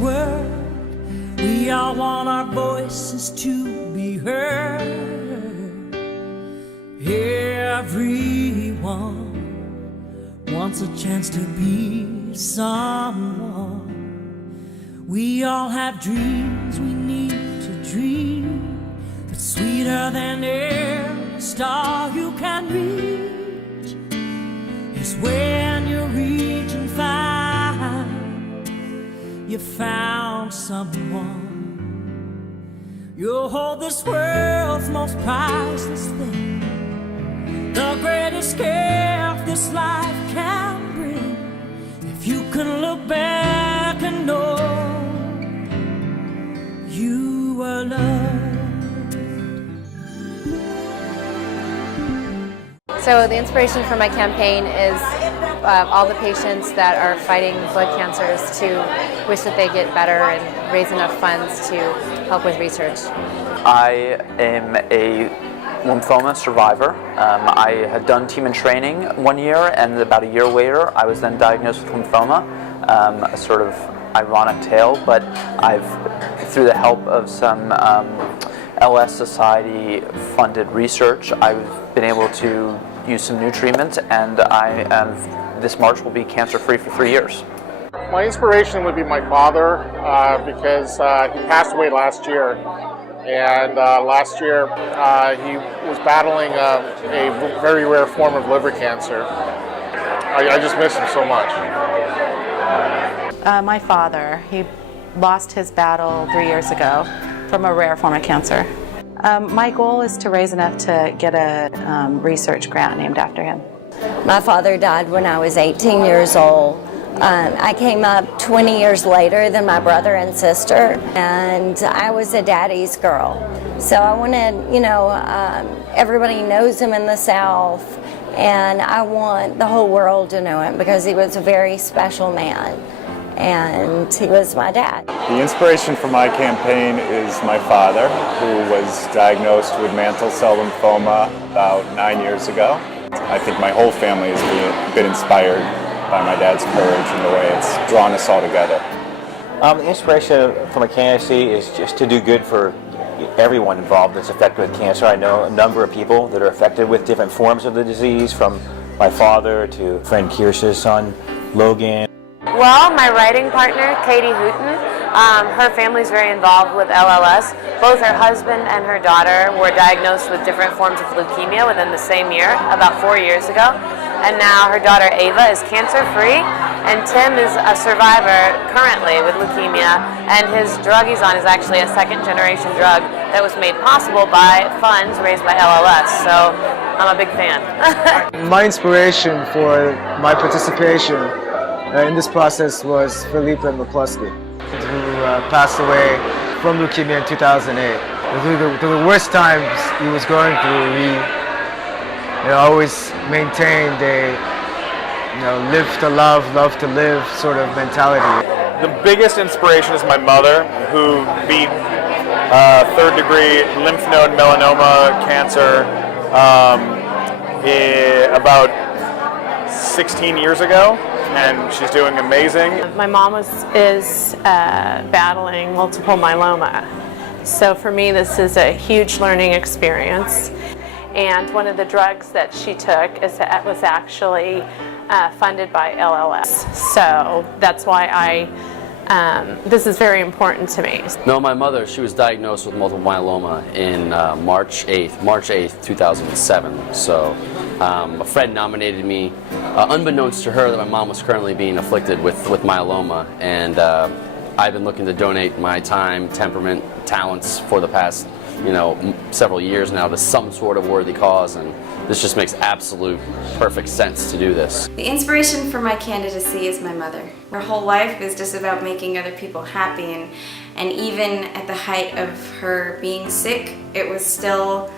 world. We all want our voices to be heard. Everyone wants a chance to be someone. We all have dreams we need to dream, but sweeter than every star you can reach is when you reach and find you found someone. You'll hold this world's most priceless thing, the greatest gift this life can bring. If you can look back and know you were loved. So the inspiration for my campaign is all the patients that are fighting blood cancers to wish that they get better and raise enough funds to help with research. I am a lymphoma survivor. I had done team in training 1 year, and about a year later I was then diagnosed with lymphoma. A sort of ironic tale, but through the help of some LS Society funded research, I've been able to use some new treatments, and this March will be cancer-free for 3 years. My inspiration would be my father, because he passed away last year. And last year he was battling a very rare form of liver cancer. I just miss him so much. My father, he lost his battle 3 years ago from a rare form of cancer. My goal is to raise enough to get a research grant named after him. My father died when I was 18 years old. I came up 20 years later than my brother and sister, and I was a daddy's girl. So I wanted, everybody knows him in the South, and I want the whole world to know him because he was a very special man, and he was my dad. The inspiration for my campaign is my father, who was diagnosed with mantle cell lymphoma about 9 years ago. I think my whole family has been inspired by my dad's courage and the way it's drawn us all together. The inspiration for my candidacy is just to do good for everyone involved that's affected with cancer. I know a number of people that are affected with different forms of the disease, from my father to friend Kirsch's son, Logan. Well, my writing partner, Katie Hooten, her family's very involved with LLS. Both her husband and her daughter were diagnosed with different forms of leukemia within the same year, about 4 years ago. And now her daughter Ava is cancer-free, and Tim is a survivor currently with leukemia, and his drug he's on is actually a second-generation drug that was made possible by funds raised by LLS, so I'm a big fan. My inspiration for my participation in this process was Philippe McCluskey, who passed away from leukemia in 2008. Through the worst times he was going through, he always maintained a live to love, love to live sort of mentality. The biggest inspiration is my mother, who beat third-degree lymph node melanoma cancer about 16 years ago, and she's doing amazing. My mom is battling multiple myeloma, so for me this is a huge learning experience. And one of the drugs that she took was actually funded by LLS. So that's why this is very important to me. No, my mother, she was diagnosed with multiple myeloma in March 8th, 2007. So a friend nominated me, unbeknownst to her, that my mom was currently being afflicted with myeloma. And I've been looking to donate my time, temperament, talents for the past several years now to some sort of worthy cause, and this just makes absolute perfect sense to do this. The inspiration for my candidacy is my mother. Her whole life is just about making other people happy, and even at the height of her being sick, it was still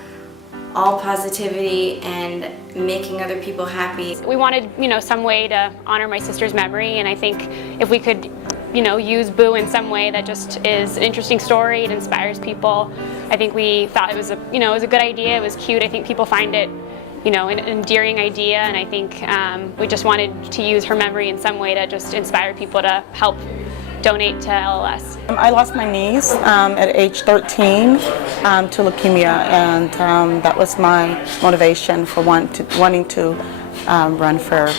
all positivity and making other people happy. We wanted, some way to honor my sister's memory, and I think if we could use Boo in some way that just is an interesting story, it inspires people. I think we thought it was a good idea, it was cute. I think people find it, an endearing idea, and I think we just wanted to use her memory in some way to just inspire people to help donate to LLS. I lost my niece at age 13 to leukemia, and that was my motivation for wanting to run for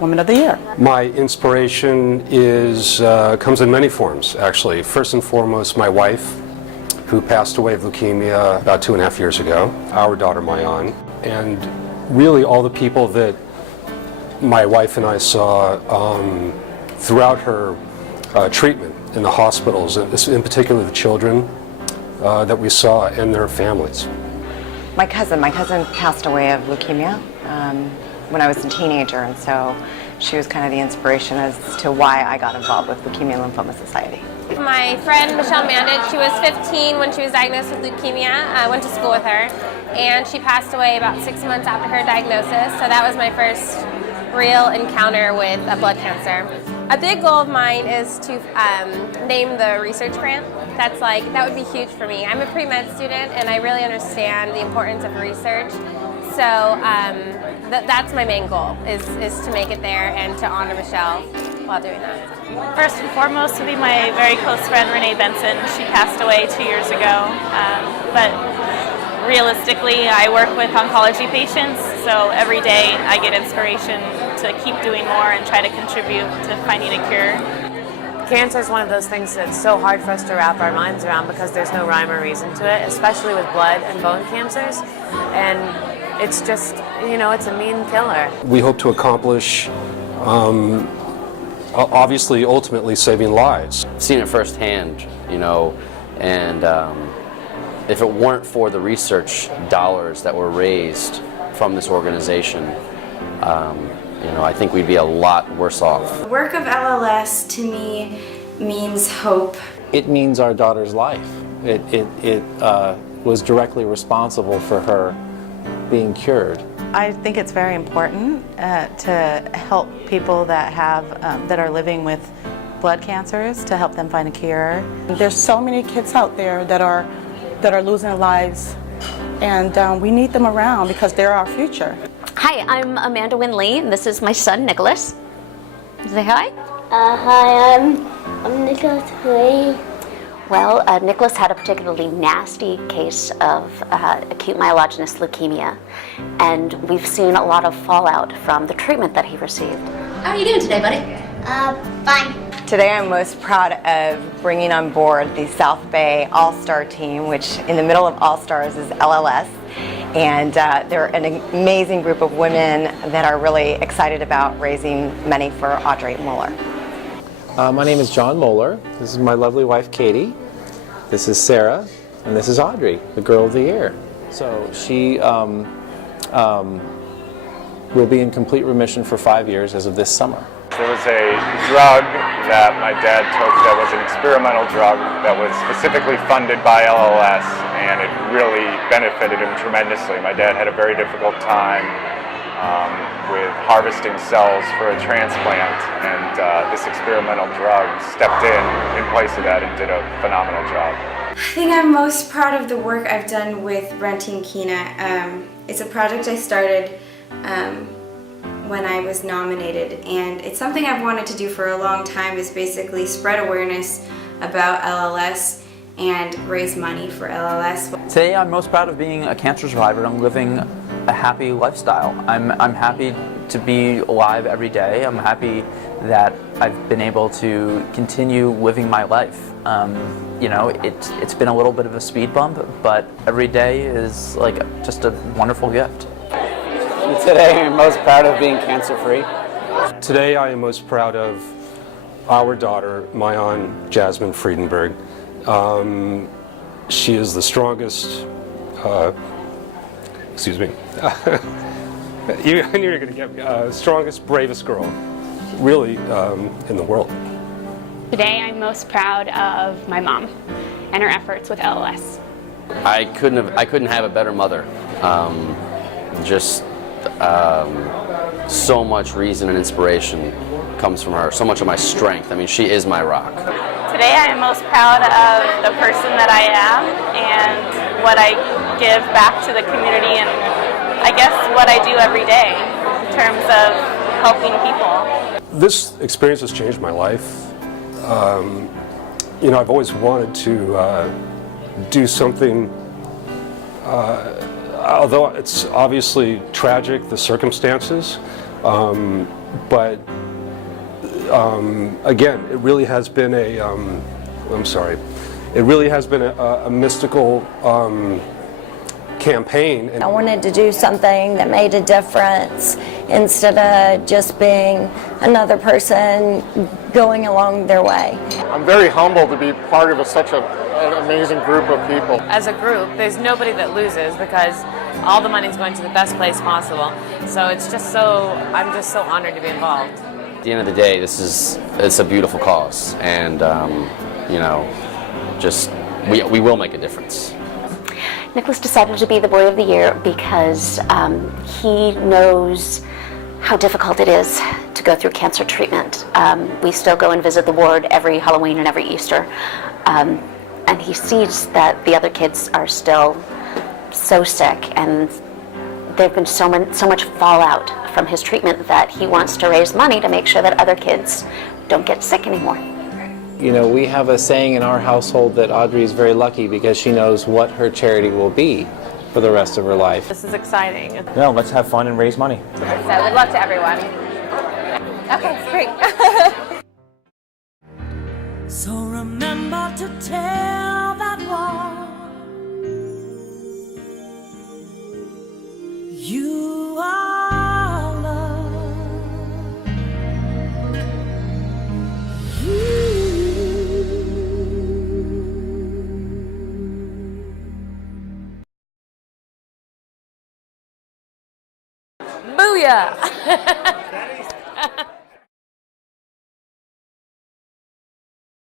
Woman of the Year. My inspiration comes in many forms, actually. First and foremost, my wife, who passed away of leukemia about 2.5 years ago, our daughter Mayan, and really all the people that my wife and I saw throughout her treatment in the hospitals, in particular the children that we saw and their families. My cousin passed away of leukemia when I was a teenager, and so she was kind of the inspiration as to why I got involved with Leukemia and Lymphoma Society. My friend Michelle Mandich, she was 15 when she was diagnosed with leukemia. I went to school with her, and she passed away about 6 months after her diagnosis, so that was my first real encounter with a blood cancer. A big goal of mine is to name the research grant. That would be huge for me. I'm a pre-med student, and I really understand the importance of research. So that's my main goal, is to make it there and to honor Michelle while doing that. First and foremost would be my very close friend Renee Benson. She passed away 2 years ago, but realistically I work with oncology patients, so every day I get inspiration to keep doing more and try to contribute to finding a cure. Cancer is one of those things that's so hard for us to wrap our minds around because there's no rhyme or reason to it, especially with blood and bone cancers. And it's just, it's a mean killer. We hope to accomplish, obviously, ultimately saving lives. Seen it firsthand, and if it weren't for the research dollars that were raised from this organization, I think we'd be a lot worse off. The work of LLS to me means hope. It means our daughter's life. It was directly responsible for her being cured. I think it's very important to help people that are living with blood cancers, to help them find a cure. There's so many kids out there that are losing lives, and we need them around because they're our future. Hi, I'm Amanda Wynn Lee, and this is my son, Nicholas. Say hi. Hi, I'm Nicholas Lee. Well, Nicholas had a particularly nasty case of acute myelogenous leukemia, and we've seen a lot of fallout from the treatment that he received. How are you doing today, buddy? Fine. Today I'm most proud of bringing on board the South Bay All-Star team, which in the middle of All-Stars is LLS. And they're an amazing group of women that are really excited about raising money for Audrey Moeller. My name is John Moeller. This is my lovely wife, Katie. This is Sarah, and this is Audrey, the Girl of the Year. So she will be in complete remission for 5 years as of this summer. There was a drug that my dad took that was an experimental drug that was specifically funded by LLS, and it really benefited him tremendously. My dad had a very difficult time with harvesting cells for a transplant, and this experimental drug stepped in place of that and did a phenomenal job. I think I'm most proud of the work I've done with Renting Kina. It's a project I started when I was nominated, and it's something I've wanted to do for a long time, is basically spread awareness about LLS and raise money for LLS. Today I'm most proud of being a cancer survivor and living a happy lifestyle. I'm happy to be alive every day. I'm happy that I've been able to continue living my life. It's been a little bit of a speed bump, but every day is just a wonderful gift. Today I'm most proud of being cancer-free. Today I am most proud of our daughter, Mayan Jasmine Friedenberg. She is the strongest, excuse me, I knew you were going to get me, strongest, bravest girl, really, in the world. Today I'm most proud of my mom and her efforts with LLS. I couldn't have a better mother. So much reason and inspiration comes from her. So much of my strength. I mean, she is my rock. Today I am most proud of the person that I am and what I give back to the community, and I guess what I do every day in terms of helping people. This experience has changed my life. you know, I've always wanted to do something, although it's obviously tragic, the circumstances, but again, it really has been a, I'm sorry, it really has been a mystical campaign. I wanted to do something that made a difference instead of just being another person going along their way. I'm very humbled to be part of such an amazing group of people. As a group, there's nobody that loses because all the money's going to the best place possible. So it's just so, I'm just so honored to be involved. At the end of the day, it's a beautiful cause, and you know, just we will make a difference. Nicholas decided to be the Boy of the Year because he knows how difficult it is to go through cancer treatment. We still go and visit the ward every Halloween and every Easter, and he sees that the other kids are still so sick, and there've been so much fallout from his treatment that he wants to raise money to make sure that other kids don't get sick anymore. You know, we have a saying in our household that Audrey is very lucky because she knows what her charity will be for the rest of her life. This is exciting. No, let's have fun and raise money. So good luck to everyone. Okay, great. So remember to tell that one you are loved. Booyah!